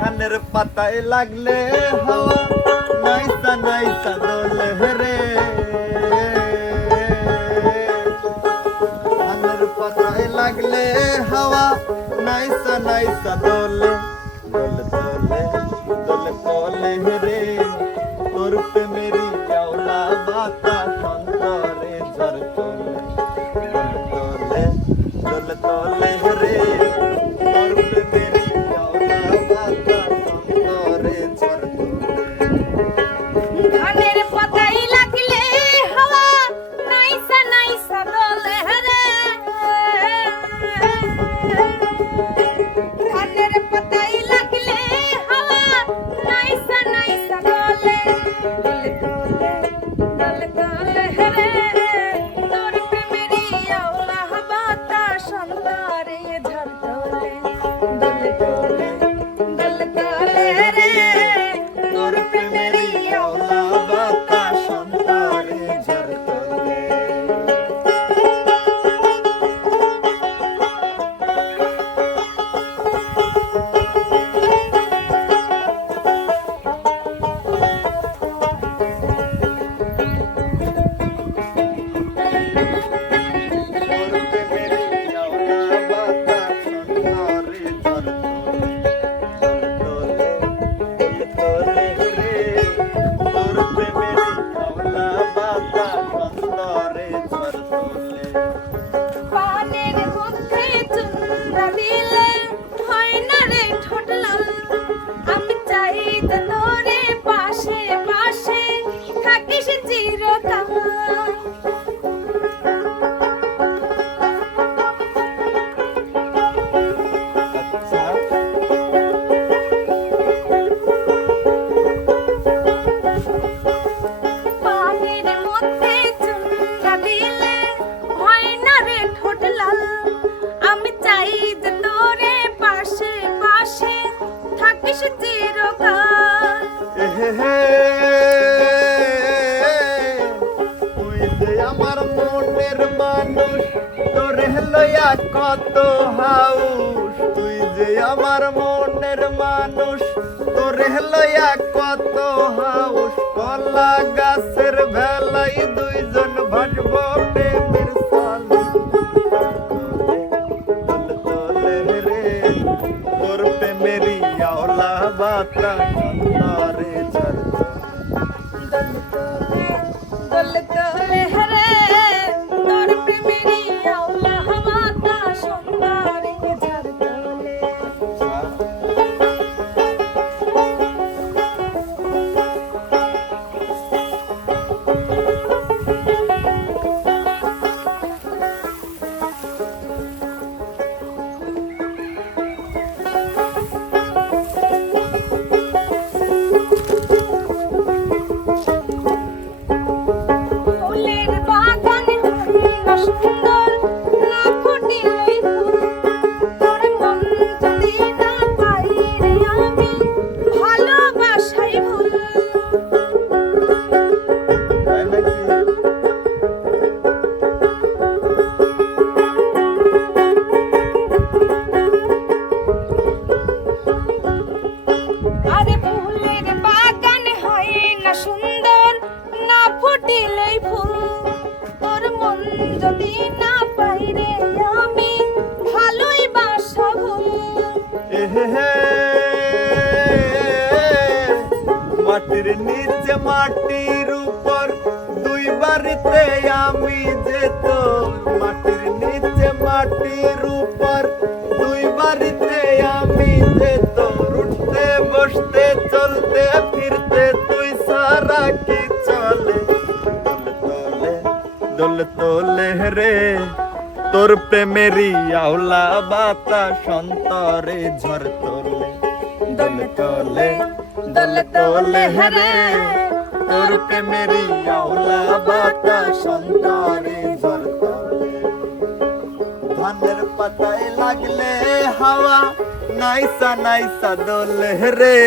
ধানের পাতায় লাগলে হাওয়া, নাইসা নাইসা দোলে রে ধানের পাতায় লাগলে হাওয়া, নাইসা নাইসা দোলে দোলে দোলে দোলে দোলে রে কত হাউস, তুই যে আমার মনের মানুষ, তোরে লইয়া কত হাউস, কলা গাছের ভেলাই দুইজন ভাসব প্রেমের সালে। তোর প্রেমেরি আওলা বাতা মাটির নিচে মাটির উপর দুই বাড়িতে আমি যেত। মাটির নিচে মাটির উপর দুই বাড়িতে আমি যেত। উঠতে, বসতে, চলতে, ফিরতে, তুই সারা কি চলে? দোলে দোলে দোলে রে তোর প্রেমেরি আওলা বাতা সন্তরে ঝড় তোলে। দোলে তোলে দোলে তোলে রে। তোর প্রেমেরি আওলা বাতা সন্তরে ঝড় তোলে। ধানের পাতায় লাগলে হাওয়া, নাইসা নাইসা দোলে রে।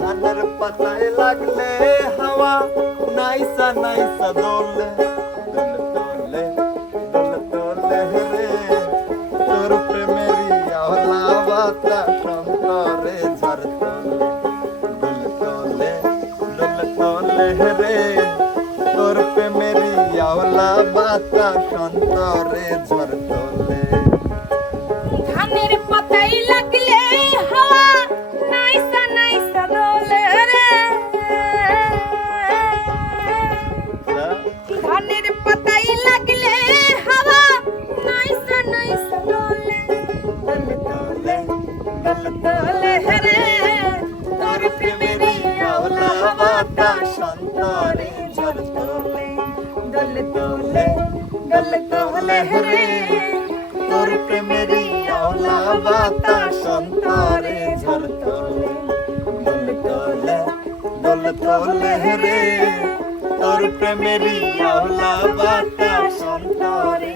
ধানের পাতায় লাগলে হাওয়া নাইসা নাইসা দোলে দোলে দোলে দোলে দোলে রে তোর প্রেমেরি বাতাস অন্তরে ঝড় তোলে দোল তোলে দোল তোলে রে তোর প্রেমেরি আওলা বাতাস অন্তরে ঝড় তোলে রে তোর প্রেমেরি আওলা বাতাস অন্তরে ঝড় তোলে দোলে দোলে দোলে দোলে রে তোর প্রেমেরি আওলা বাতাস অন্তরে ঝড় তোলে দোল তোলে দোল তোলে রে তোর আওলা বাতাস অন্তরে